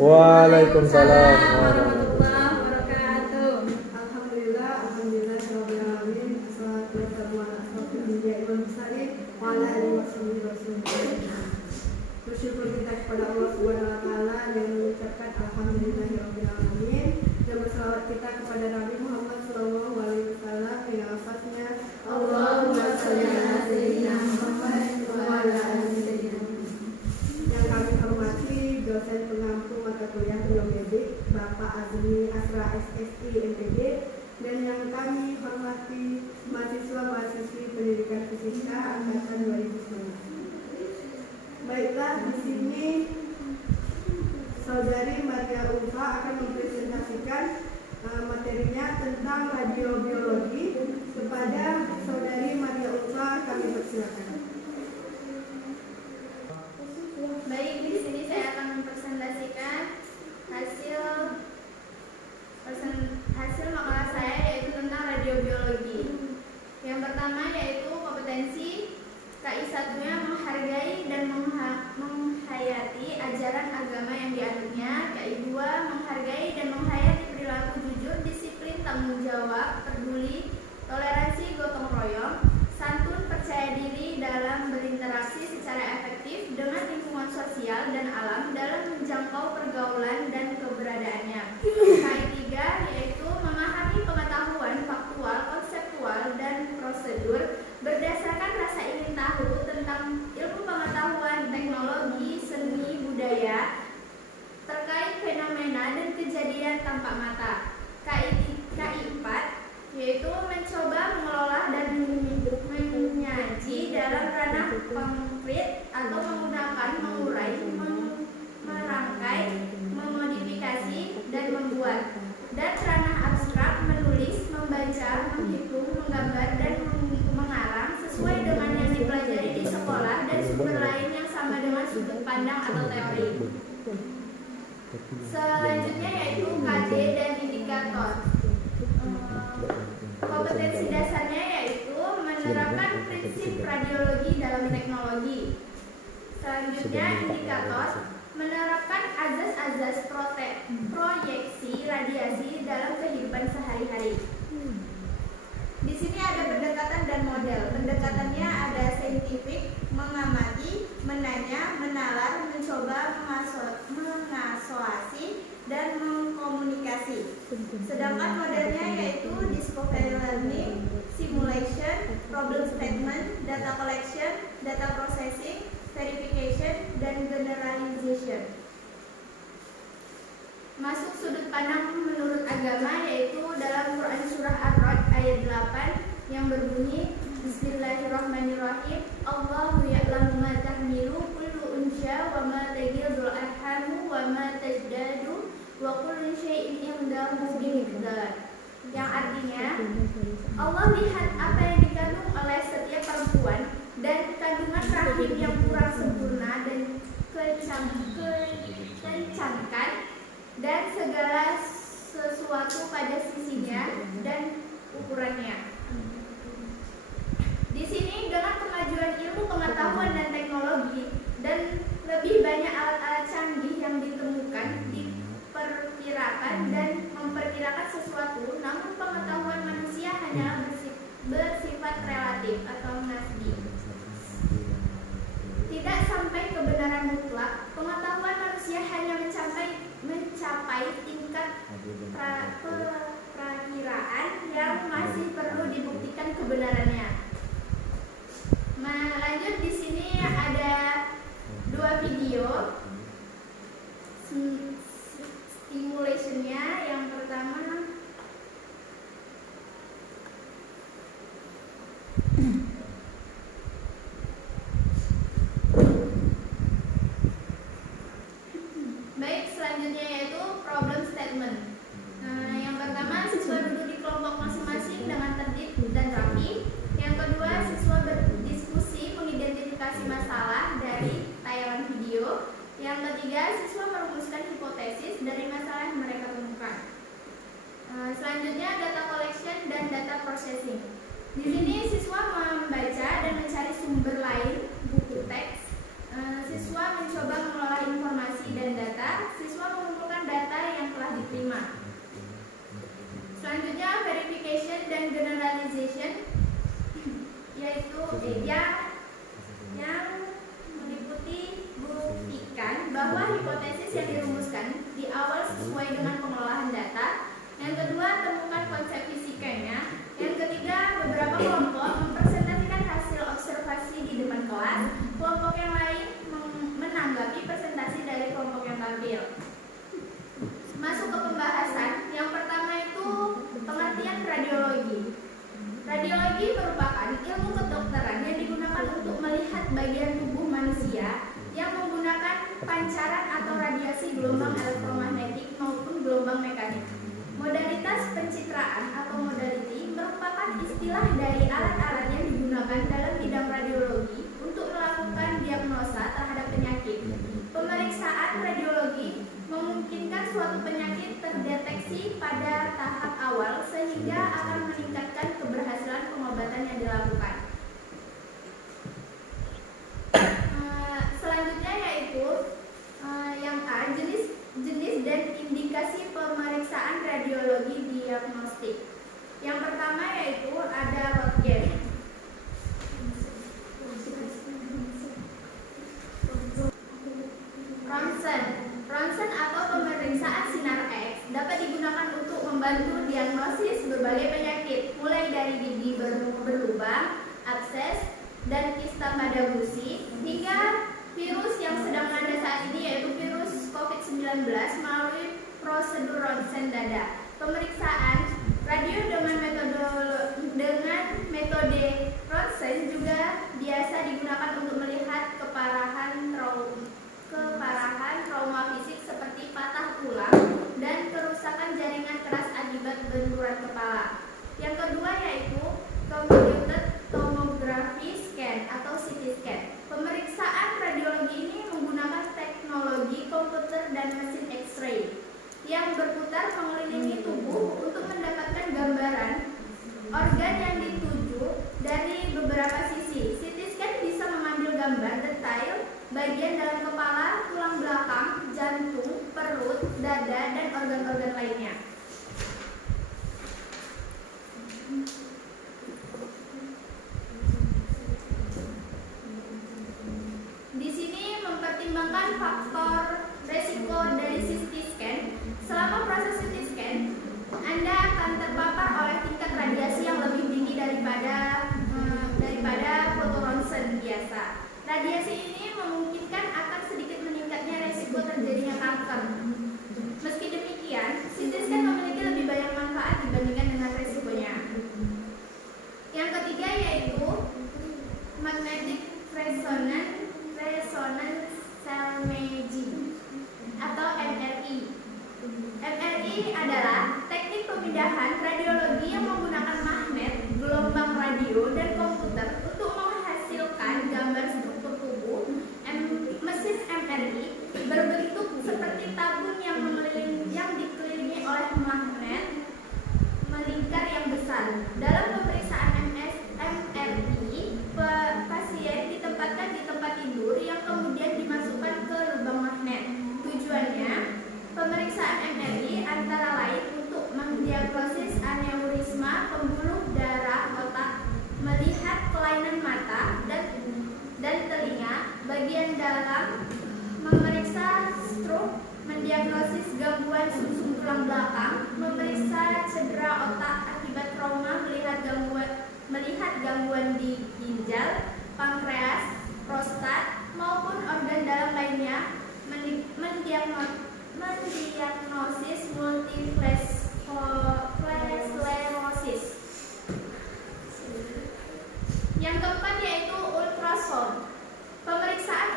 Waalaikumsalam warahmatullahi wabarakatuh. Alhamdulillah, rabbil alamin. Wassalatu wassalamu ala asyrofil anbiya'i wal mursalin wa ala alihi wasallam. Bersyukur kita kepada Allah Subhanahu wa taala dan mengucapkan alhamdulillahirabbil alamin, dan berselawat kita kepada Nabi Muhammad sallallahu alaihi wasallam yang lafaznya Allahumma shalli ala sayyidina Muhammad wa ala ali sayyidina Muhammad. Yang kami hormati dosen pengampu mata kuliah biomedik Bapak Azmi Asra SSI NTB, dan yang kami hormati mahasiswa-mahasiswi pendidikan fisika angkatan 2019. Baiklah, di sini Saudari Maria Ulfa akan mempresentasikan materinya tentang radiobiologi. Kepada Saudari Maria Ulfa kami persilakan. Baik, di sini saya akan mempresentasikan hasil makalah saya, yaitu tentang radiobiologi. Yang pertama yaitu kompetensi. KI1-nya menghargai dan menghayati ajaran agama yang dianutnya. KI2 menghargai dan menghayati perilaku jujur, disiplin, tanggung jawab, peduli, toleransi, gotong royong, santun, percaya diri dalam berinteraksi secara efektif dengan lingkungan sosial dan alam dalam menjangkau pergaulan dan keberadaannya. KI3 yaitu memahami pengetahuan faktual, konseptual, dan prosedur berdasarkan rasa ingin tahu tentang ilmu pengetahuan, teknologi, seni, budaya terkait fenomena dan kejadian tampak mata. KI4 yaitu mencoba mengelola dan menyaji dalam ranah konkret atau menggunakan, mengurai, merangkai, memodifikasi, dan membuat. Dan ranah abstrak menulis, membaca, menghitung, menggambar, dan mengarang sesuai dengan yang dipelajari di sekolah dan sumber lain yang sama dengan sudut pandang atau teori. Selanjutnya yaitu KD dan indikator. Kompetensi dasarnya yaitu menerapkan prinsip radiologi dalam teknologi. Selanjutnya indikator, menerapkan azas-azas proyeksi radiasi dalam kehidupan sehari-hari. Di sini ada pendekatan dan model. Pendekatannya ada saintifik, mengamati, menanya, menalar, mencoba, mengasosiasi, dan mengkomunikasi. Sedangkan modelnya yaitu discovery learning, simulation, problem statement, data collection, data processing, verification, dan generalization. Masuk sudut pandang menurut agama yaitu dalam Quran Surah Ar-Ra'd ayat 8 yang berbunyi Bismillahirrahmanirrahim, Allahu ya'lamu ma tahmilu kullu unsya wa ma taghidul arhamu wa ma tajdadu wa kullu syai'in indahu bimiqdar. Yang artinya Allah lihat apa yang dikandung oleh setiap perempuan dan kandungan rahim yang kurang sempurna dan kecankan dan segala sesuatu pada sisinya dan ukurannya. Di sini dengan kemajuan ilmu pengetahuan dan teknologi dan lebih banyak alat-alat canggih yang ditemukan, diperkirakan dan memperkirakan sesuatu, namun pengetahuan manusia hanyalah bersifat relatif atau nasbi. Tidak sampai kebenaran mutlak, pengetahuan manusia hanya mencapai tingkat perakiraan yang masih perlu dibuktikan kebenarannya. Nah, lanjut di sini ada dua video stimulationnya. Yang pertama baik, selanjutnya yaitu problem statement. Nah, yang pertama siswa duduk di kelompok masing-masing dengan tertib dan rapi. Yang kedua siswa berdiskusi mengidentifikasi masalah dari tayangan video. Yang ketiga siswa merumuskan hipotesis dari masalah yang mereka temukan. Selanjutnya data collection dan data processing. Di sini siswa membaca dan mencari sumber lain, buku teks. Siswa mencoba mengelola informasi dan data. Siswa istilah dari alat-alat yang digunakan dalam bidang radiologi untuk melakukan diagnosa terhadap penyakit. Pemeriksaan radiologi memungkinkan suatu penyakit terdeteksi pada tahap awal sehingga akan meningkatkan keberhasilan pengobatan yang dilakukan. Selanjutnya yaitu yang A, jenis dan indikasi pemeriksaan radiologi diagnostik. Yang pertama yaitu ada Röntgen. Ronsen atau pemeriksaan sinar X dapat digunakan untuk membantu diagnosis berbagai penyakit, mulai dari gigi berlubang, abses, dan kista pada gusi, hingga virus yang sedang melanda saat ini yaitu virus COVID-19 melalui prosedur ronsen dada. Pemeriksaan radio dengan metode ronsen juga biasa digunakan untuk melihat keparahan trauma fisik seperti patah tulang dan kerusakan jaringan keras akibat benturan kepala. Yang kedua yaitu computed tomography scan atau CT scan. Pemeriksaan radiologi ini menggunakan teknologi komputer dan mesin X-ray yang berputar mengelilingi tubuh untuk mendapatkan gambaran organ yang dituju dari beberapa sisi. CT scan bisa mengambil gambar detail bagian dalam kepala, tulang belakang, jantung, perut, dada, dan organ-organ lainnya. Di sini mempertimbangkan faktor resiko dari CT scan. Selama proses CT scan, Anda akan terpapar oleh tingkat radiasi yang lebih tinggi daripada foto ronsen biasa. Radiasi ini memungkinkan akan sedikit meningkatnya resiko terjadinya kanker. Meski demikian, CT scan memiliki lebih banyak manfaat dibandingkan dengan resikonya. Yang ketiga yaitu magnetic resonance cell imaging atau MRI. MRI adalah teknik pemindahan radiologi yang menggunakan magnet, gelombang radio, dan komputer untuk menghasilkan gambar struktur tubuh. Mesin MRI berbentuk seperti tabung yang dikelilingi oleh magnet melingkar yang besar. Dalam pemeriksaan MRI, pasien ditempatkan di tempat tidur yang kemudian dimasukkan ke lubang magnet. Tujuannya, pemeriksaan MRI antara lain untuk mendiagnosis aneurisma pembuluh darah otak, melihat kelainan mata dan telinga bagian dalam, memeriksa stroke, mendiagnosis gangguan sumsum tulang belakang, memeriksa cedera otak akibat trauma, melihat gangguan di ginjal, pankreas, prostat, maupun organ dalam lainnya, mendiagnosis multiple sclerosis. Yang keempat yaitu ultrasound. Pemeriksaan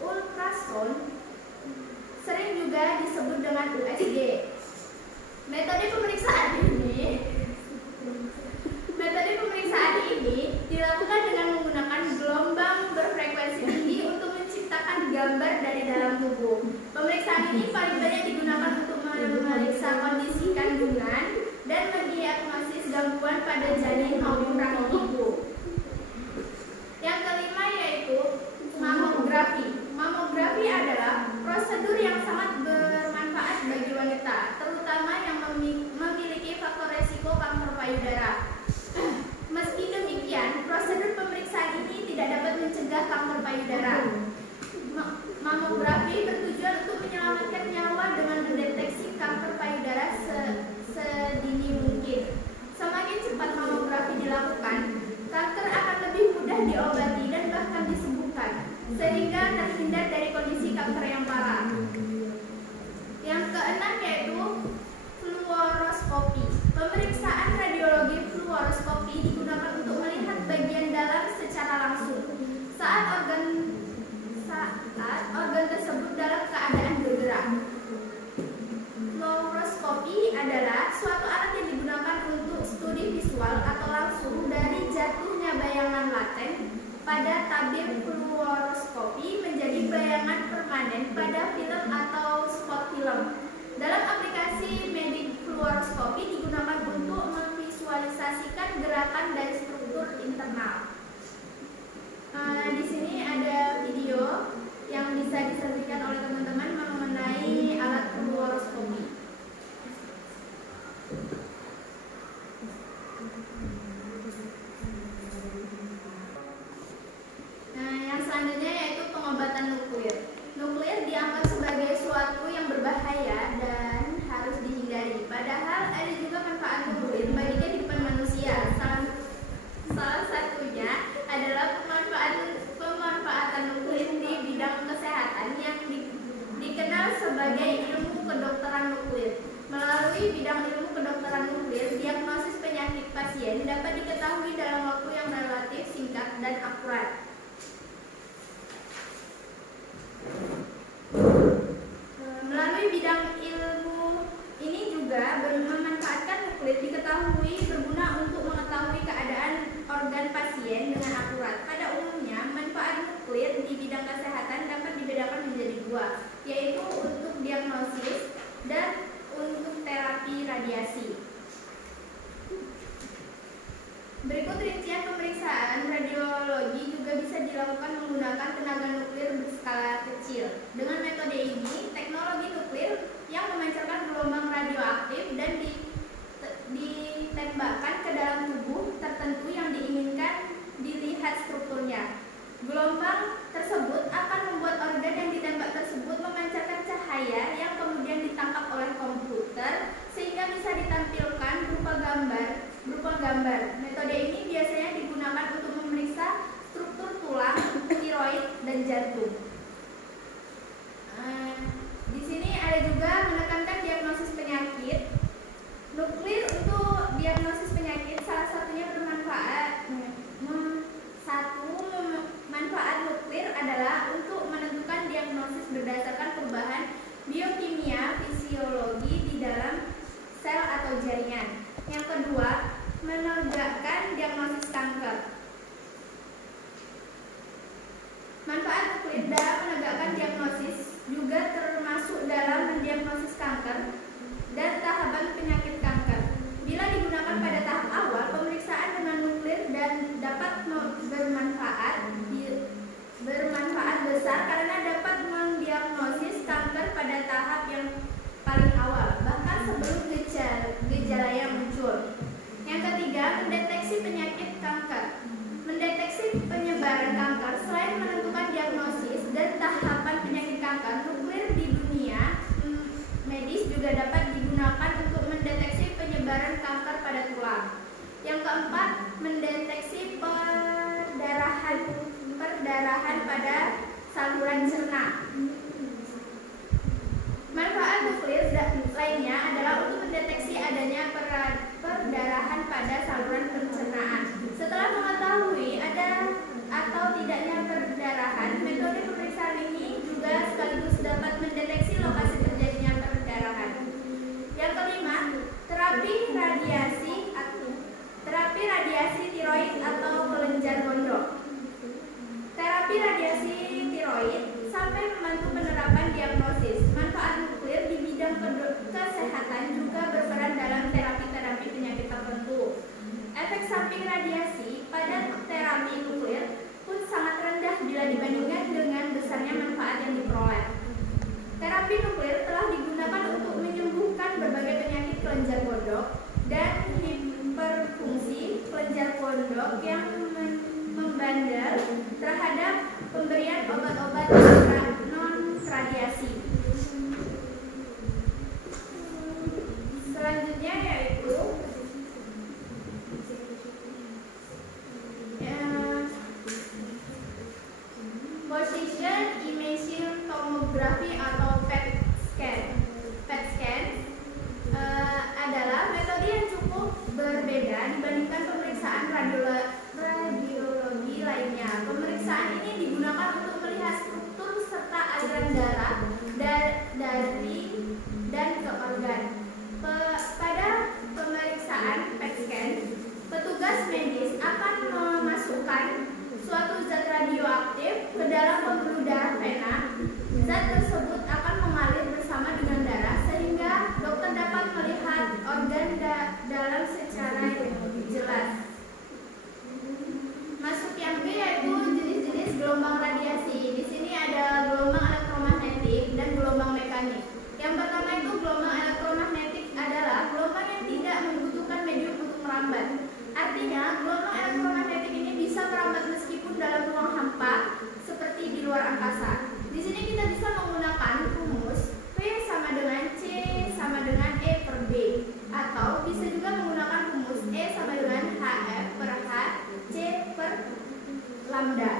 ultrasound sering juga disebut dengan USG. Metode pemeriksaan ini dilakukan dengan menggunakan gelombang berfrekuensi tinggi untuk menciptakan gambar dari dalam tubuh. Pemeriksaan ini paling banyak digunakan untuk memeriksa kondisi kandungan dan mendiagnosis gangguan pada janin maupun rahim ibu. Yang kelima yaitu mamografi. Mamografi adalah prosedur yang sangat bermanfaat bagi wanita, terutama yang memiliki faktor resiko kanker payudara. Meski demikian, prosedur pemeriksaan ini tidak dapat mencegah kanker payudara. Mamografi bertujuan untuk menyelamatkan nyawa dengan mendeteksi kanker payudara sedini mungkin. Semakin cepat mamografi dilakukan, kanker akan lebih mudah diobati dan bahkan disembuhkan, sehingga terhindar dari kondisi kanker yang parah. Yang keenam yaitu fluoroskopi. Pemeriksaan radiologi fluoroskopi digunakan untuk melihat bagian dalam secara langsung saat organ tersebut dalam keadaan bergerak. jantung. Di sini ada juga menekankan diagnosis penyakit. Nuklir untuk diagnosis penyakit salah satunya bermanfaat. Manfaat nuklir adalah untuk menentukan diagnosis berdasarkan perubahan biokimia fisiologi di dalam sel atau jaringan. Yang kedua, menegakkan diagnosis kanker. Manfaat nuklir dalam menegakkan diagnosis juga termasuk dalam mendiagnosis kanker dan tahapan penyakit kanker. Bila digunakan pada tahap awal, pemeriksaan dengan nuklir dan dapat bermanfaat besar karena dapat mendiagnosis kanker pada tahap yang paling awal, bahkan sebelum gejala yang muncul. Yang ketiga, mendeteksi penyakit kanker. Mendeteksi penyebaran kanker selain menentukan diagnosis dan tahapan penyakit kanker, nuklir di dunia medis juga dapat digunakan untuk mendeteksi penyebaran kanker pada tulang. Yang keempat, mendeteksi perdarahan pada saluran cerna. Manfaat nuklir lainnya adalah untuk mendeteksi adanya perdarahan pada saluran pencernaan. Setelah mengetahui ada atau tidaknya perdarahan, metode pemeriksaan ini juga sekaligus dapat mendeteksi lokasi terjadinya perdarahan. Yang kelima, terapi radiasi tiroid atau kelenjar gondok. Terapi radiasi tiroid sampai membantu penerapan diagnosis. Manfaat nuklir di bidang kesehatan juga berperan dalam terapi penyakit tertentu. Efek samping radiasi pada terapi nuklir pun sangat rendah bila dibandingkan dengan besarnya manfaat yang diperoleh. Terapi nuklir telah digunakan untuk menyembuhkan berbagai penyakit kelenjar gondok dan hiperfungsi kelenjar gondok yang membandel terhadap pemberian obat-obat non-radiasi. Selanjutnya yaitu position imaging tomography atau PET scan. PET scan adalah metode yang cukup berbeda dibandingkan pemeriksaan radiologi lainnya. Pemeriksaan ini digunakan untuk melihat struktur serta aliran darah dari dan ke organ. Pada pemeriksaan PET scan, petugas medis akan memasukkan suatu zat radioaktif ke dalam pembuluh darah vena. Zat tersebut akan mengalir bersama dengan darah sehingga dokter dapat melihat organ dalam secara jelas. Masuk yang B yaitu jenis-jenis gelombang radiasi. Di sini ada gelombang elektromagnetik dan gelombang mekanik. Yang pertama itu gelombang elektromagnetik adalah gelombang yang tidak membutuhkan medium untuk merambat. Artinya, gelombang elektromagnetik ini bisa merambat meskipun dalam ruang hampa seperti di luar angkasa. Di sini kita bisa menggunakan rumus P sama dengan C sama dengan E per B, atau bisa juga menggunakan rumus E sama dengan HF per H C per lambda.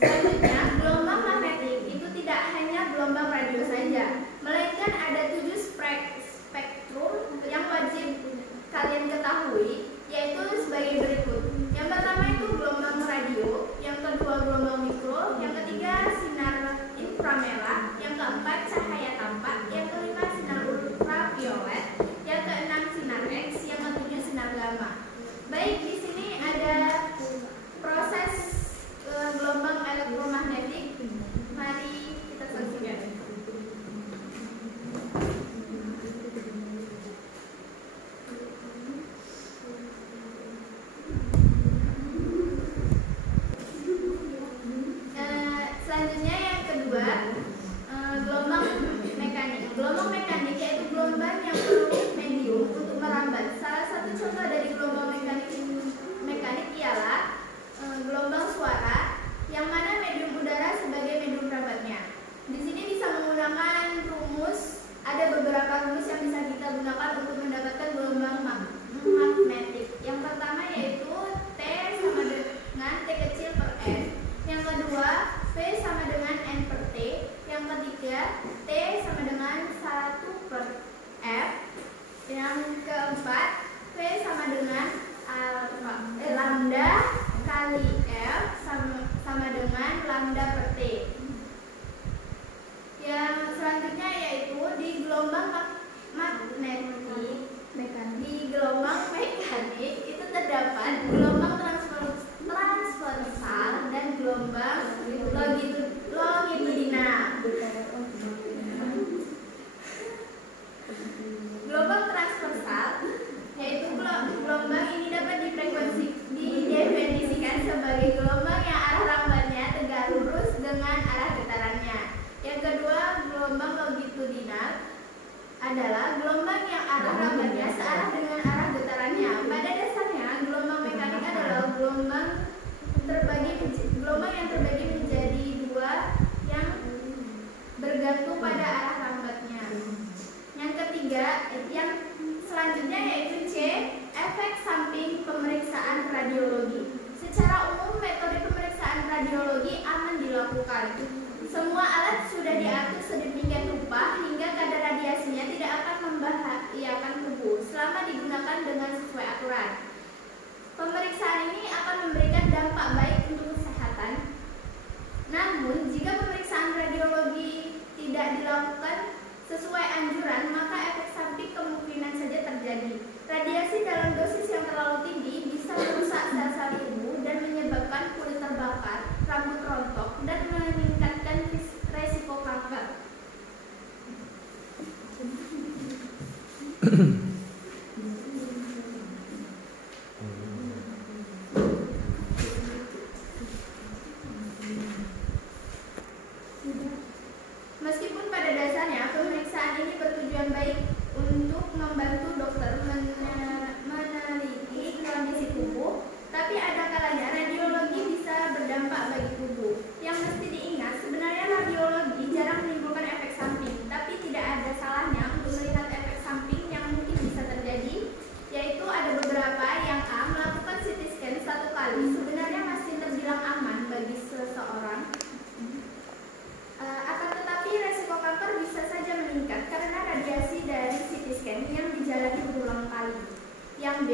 Selanjutnya, gelombang magnetik itu tidak hanya gelombang radio saja, melainkan ada 7 spektrum yang wajib kalian ketahui, yaitu sebagai berikut. Yang pertama itu gelombang radio, yang kedua gelombang mikro, yang ketiga sinar inframerah, yang keempat cahaya tampak, yang kelima sinar ultraviolet, yang keenam sinar X, yang ketujuh sinar gamma. Baik, di sini ada proses gelombang elektromagnetik. Mari kita saksikan. mekanik itu terdapat gelombang transversal dan gelombang longitudinal. Gelombang transversal yaitu gelombang ini dapat didefinisikan sebagai gelombang yang arah rambatnya tegak lurus dengan arah getarannya. Yang kedua, gelombang longitudinal adalah gelombang yang arah rambatnya searah dengan arah getarannya. Pada dasarnya, gelombang mekanik adalah gelombang yang terbagi menjadi dua yang bergantung pada arah rambatnya. Yang ketiga, yang selanjutnya yaitu C, efek samping pemeriksaan radiologi. Secara umum, metode pemeriksaan radiologi aman dilakukan. Semua alat sudah diatur sedemikian rupa hingga kadar radiasinya tidak akan membahayakan tubuh selama digunakan dengan sesuai aturan. Pemeriksaan ini akan memberikan dampak baik untuk kesehatan. Namun, jika pemeriksaan radiologi tidak dilakukan sesuai anjuran, maka efek samping kemungkinan saja terjadi. Radiasi dalam dosis yang terlalu tinggi bisa merusak sel-sel tubuh dan menyebabkan kulit terbakar, rambut rontok, dan meningkatkan resiko kanker. Meskipun pada dasarnya pemeriksaan ini bertujuan baik untuk membantu dokter meneliti kondisi tubuh, tapi ada kalanya radiologi bisa berdampak bagi tubuh. Yang mesti diingat, sebenarnya radiologi jarang menimbulkan efek samping, tapi tidak ada salahnya untuk melihat efek samping yang mungkin bisa terjadi, yaitu ada beberapa yang A, melakukan CT scan 1 kali sebenarnya masih terbilang aman bagi seseorang. Akan tetapi resiko kanker bisa saja meningkat karena radiasi dari CT scan yang dijalani berulang kali. Yang B,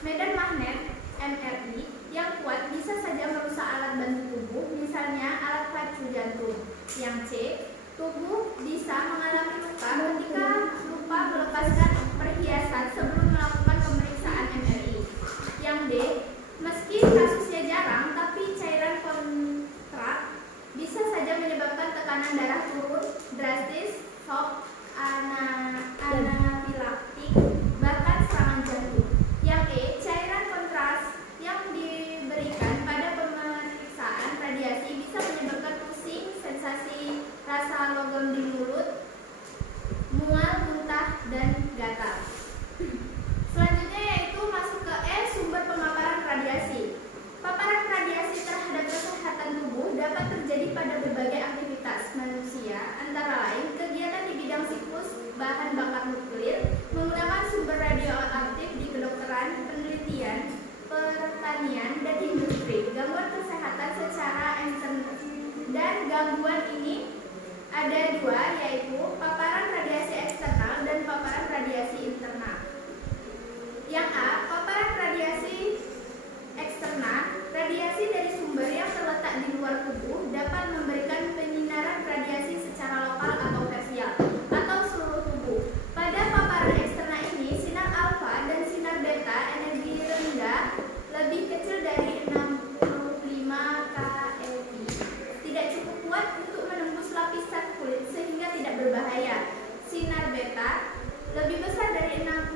medan magnet MRI yang kuat bisa saja merusak alat bantu tubuh, misalnya alat pacu jantung. Yang C, tubuh bisa mengalami luka ketika lupa melepaskan perhiasan sebelum melakukan pemeriksaan MRI. Yang D, meski kasusnya jarang, tapi cairan kontrak bisa saja menyebabkan tekanan darah turun drastis, shock, anafilaktik, bahkan serangan jantung. Yang E, cairan kontras yang diberikan pada pemeriksaan radiasi bisa menyebabkan pusing, sensasi rasa logam di mulut, mual, muntah, dan gatal. Selanjutnya yaitu masuk ke E, sumber pemaparan radiasi. Paparan radiasi terhadap kesehatan tubuh dapat terjadi pada berbagai aktivitas manusia, antara lain kegiatan di bidang siklus bahan bakar nuklir, menggunakan sumber radioaktif di kedokteran, penelitian, pertanian, dan industri, gangguan kesehatan secara eksternal. Dan gangguan ini ada dua, yaitu paparan radiasi eksternal dan paparan radiasi internal. Yang A, paparan radiasi eksternal, radiasi dari sumber yang terletak di luar tubuh dapat memberikan penyinaran radiasi secara lokal atau tersial atau seluruh tubuh. Pada paparan eksternal ini, sinar alfa dan sinar beta energi rendah lebih kecil dari 65 keV, tidak cukup kuat untuk menembus lapisan kulit sehingga tidak berbahaya. Sinar beta lebih besar dari 65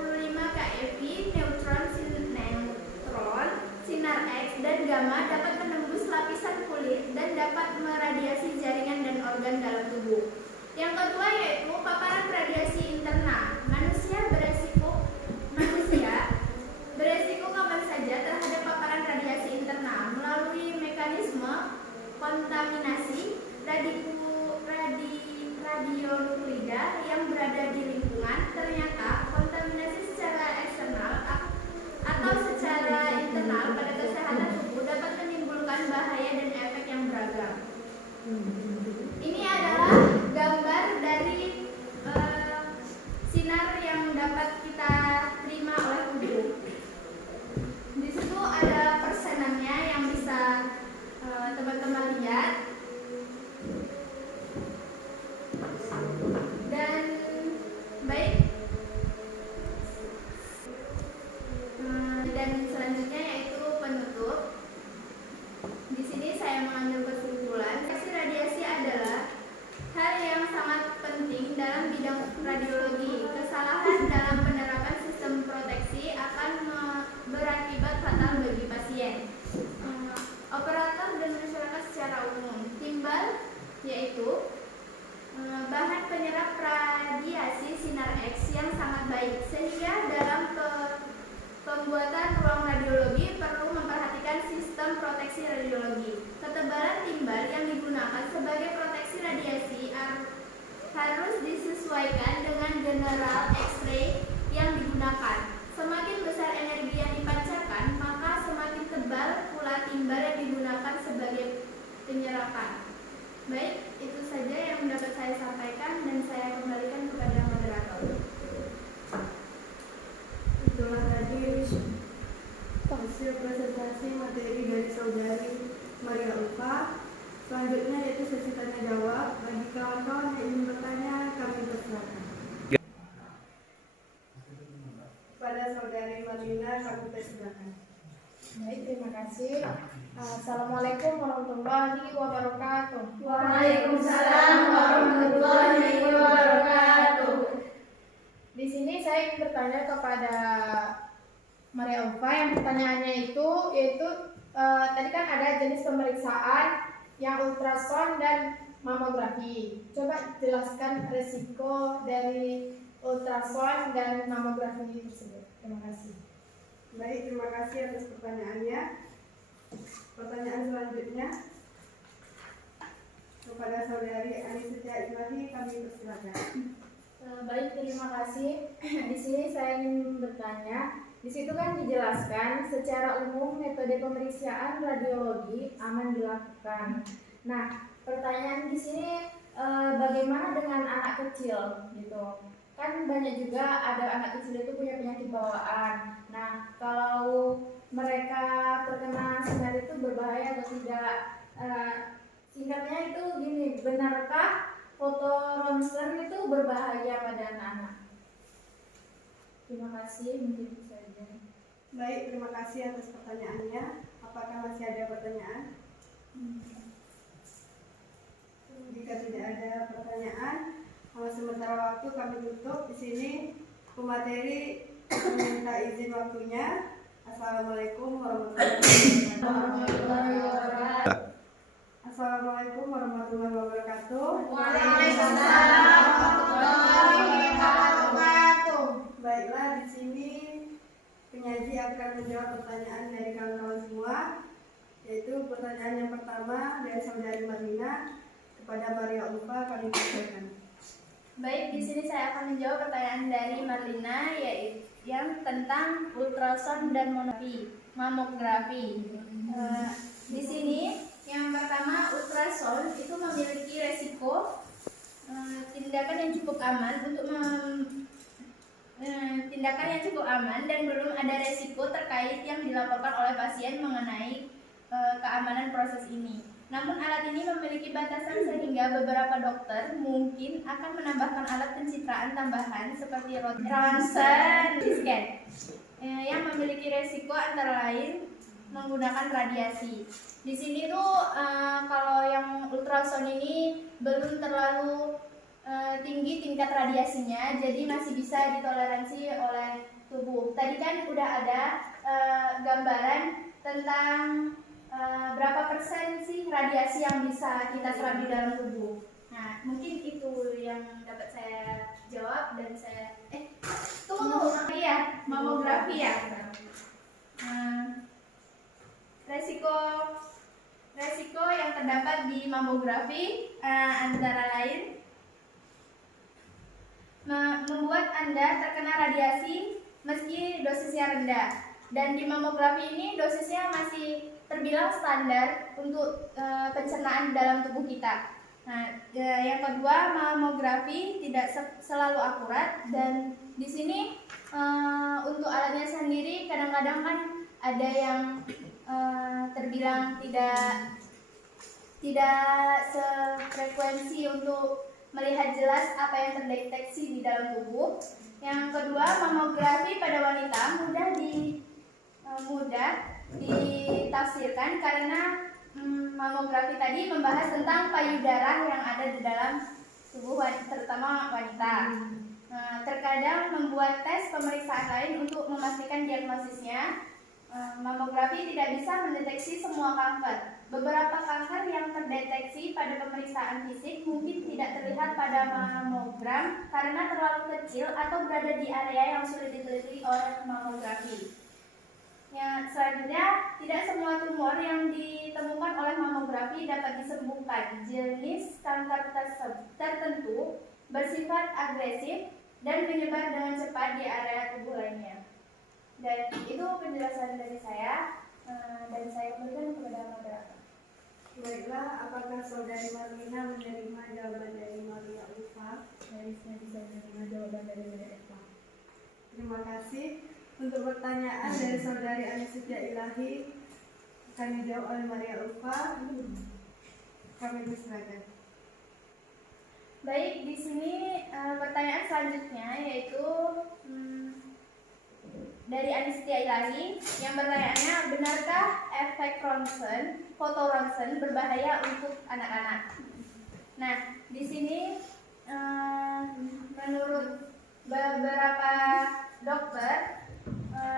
proteksi radiologi. Ketebalan timbal yang digunakan sebagai proteksi radiasi harus disesuaikan dengan general X-ray yang digunakan. Semakin besar energi yang dipancarkan, maka semakin tebal pula timbal yang digunakan sebagai penyerapan. Baik, itu saja yang dapat saya sampaikan dan saya kembalikan kepada moderator. Itulah tadi hasil presentasi materi dari saudari Maria Ulfa. Selanjutnya yaitu sesi tanya jawab. Bagi kawan-kawan yang ingin bertanya, kami persilakan. Kepada saudari Marlina, kami persilakan. Baik, terima kasih. Assalamualaikum warahmatullahi wabarakatuh. Waalaikumsalam warahmatullahi wabarakatuh. Di sini saya ingin bertanya kepada Maria Ulfa. Yang pertanyaannya yaitu tadi kan ada jenis pemeriksaan yang ultrasound dan mamografi. Coba jelaskan resiko dari ultrasound dan mamografi tersebut. Terima kasih. Baik, terima kasih atas pertanyaannya. Pertanyaan selanjutnya kepada saudari Anisetia Ilahi, kami persilakan. Baik, terima kasih. Di sini saya ingin bertanya. Di situ kan dijelaskan secara umum metode pemeriksaan radiologi aman dilakukan. Nah, pertanyaan di sini bagaimana dengan anak kecil gitu? Kan banyak juga ada anak kecil itu punya penyakit bawaan. Nah, kalau mereka terkena sinar itu berbahaya atau tidak? Singkatnya itu gini, benarkah foto ronsen itu berbahaya pada anak-anak? Terima kasih, mungkin itu saja. Baik, terima kasih atas pertanyaannya. Apakah masih ada pertanyaan? Jika tidak ada pertanyaan, sementara waktu kami tutup. Di sini pemateri meminta izin waktunya. Assalamualaikum warahmatullahi wabarakatuh. Assalamualaikum warahmatullahi wabarakatuh. Waalaikumsalam warahmatullahi wabarakatuh. Baiklah, di sini penyaji akan menjawab pertanyaan dari kawan-kawan semua, yaitu pertanyaan yang pertama dari saudari Marlina kepada Maria Ulfa, kami persilakan. Baik, di sini saya akan menjawab pertanyaan dari Marlina, yaitu yang tentang ultrasound dan mamografi. Di sini yang pertama, ultrasound itu memiliki resiko tindakan yang cukup aman dan belum ada resiko terkait yang dilaporkan oleh pasien mengenai keamanan proses ini. Namun alat ini memiliki batasan sehingga beberapa dokter mungkin akan menambahkan alat pencitraan tambahan seperti ronsen scan yang memiliki resiko antara lain menggunakan radiasi. Di sini tuh kalau yang ultrasound ini belum terlalu tinggi tingkat radiasinya, jadi masih bisa ditoleransi oleh tubuh. Tadi kan udah ada gambaran tentang berapa persen sih radiasi yang bisa kita serap di dalam tubuh. Nah, mungkin itu yang dapat saya jawab dan saya mamografi ya. Resiko yang terdapat di mamografi antara lain membuat Anda terkena radiasi meski dosisnya rendah. Dan di mamografi ini dosisnya masih terbilang standar untuk pencernaan dalam tubuh kita. Nah, yang kedua, mamografi tidak selalu akurat, dan di sini untuk alatnya sendiri kadang-kadang kan ada yang terbilang tidak sefrekuensi untuk melihat jelas apa yang terdeteksi di dalam tubuh. Yang kedua, mamografi pada wanita mudah ditafsirkan karena mamografi tadi membahas tentang payudara yang ada di dalam tubuh terutama wanita. Terkadang membuat tes pemeriksaan lain untuk memastikan diagnosisnya. Mamografi tidak bisa mendeteksi semua kanker. Beberapa kanker yang terdeteksi pada pemeriksaan fisik mungkin tidak terlihat pada mamogram karena terlalu kecil atau berada di area yang sulit diteliti oleh mamografi. Selanjutnya, tidak semua semua tumor yang ditemukan oleh mamografi dapat disembuhkan. Jenis kanker tertentu bersifat agresif dan menyebar dengan cepat di area tubuh lainnya. Dan itu penjelasan dari saya, dan saya kembalikan kepada moderator. Baiklah, apakah saudari Marlina menerima jawaban dari Maria Ulfa? Saya bisa menerima jawaban dari mereka. Terima kasih. Untuk pertanyaan dari saudari Anisetia Ilahi akan dijawab oleh Maria Ulfa. Kami persilakan. Baik, di sini pertanyaan selanjutnya yaitu dari Anisetia Ilahi yang bertanyaannya, benarkah efek ronsen, foto ronsen berbahaya untuk anak-anak? Nah, di sini menurut beberapa dokter,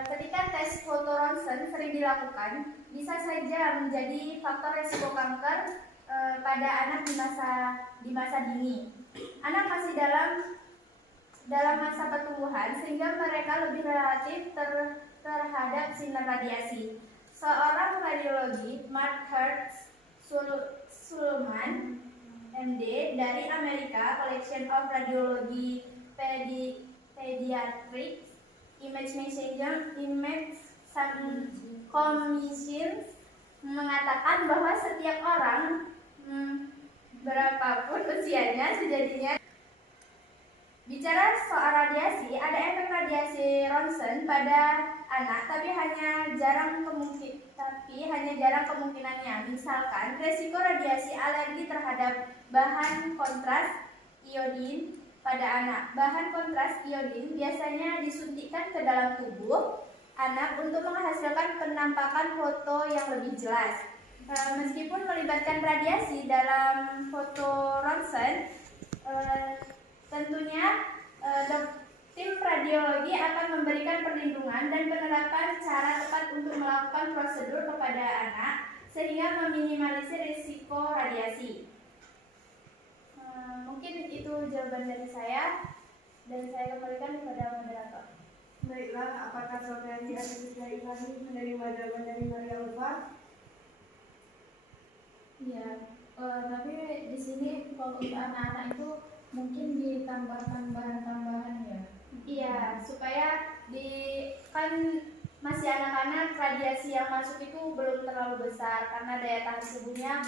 ketika tes foto ronsen sering dilakukan, bisa saja menjadi faktor risiko kanker pada anak di masa dini. Anak masih dalam masa pertumbuhan, sehingga mereka lebih relatif terhadap sinar radiasi. Seorang radiologi, Mark Hertz Sulman, MD, dari Amerika Collection of Radiology Pediatrics Image Commissions mengatakan bahwa setiap orang berapapun usianya sejatinya. Bicara soal radiasi, ada efek radiasi ronsen pada anak, tapi hanya jarang kemungkinannya. Misalkan resiko radiasi alergi terhadap bahan kontras iodin pada anak. Bahan kontras iodin biasanya disuntikkan ke dalam tubuh anak untuk menghasilkan penampakan foto yang lebih jelas. Meskipun melibatkan radiasi dalam foto ronsen, tentunya tim radiologi akan memberikan perlindungan dan penerapan cara tepat untuk melakukan prosedur kepada anak sehingga meminimalisir risiko radiasi. Mungkin itu jawaban dari saya, dan saya kembalikan kepada moderator. Baiklah, apakah saudari Anisetia Ilahi menerima jawaban dari Maria Ulfa? Iya, tapi di sini kalau untuk anak-anak itu mungkin ditambahkan bahan tambahan ya. Iya, supaya kan masih anak-anak, radiasi yang masuk itu belum terlalu besar karena daya tahan tubuhnya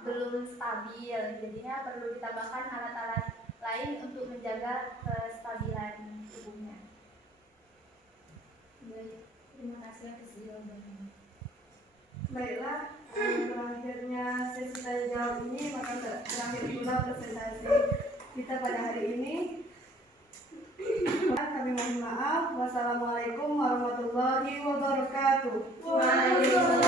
belum stabil. Jadinya perlu ditambahkan alat-alat lain untuk menjaga kestabilan tubuhnya. Baik, terima kasih atas jawabannya. Baiklah, berakhirnya sesi tanya jawab ini, maka terakhir pula presentasi kita pada hari ini. Kami mohon maaf. Wassalamualaikum warahmatullahi wabarakatuh. Waalaikumsalam.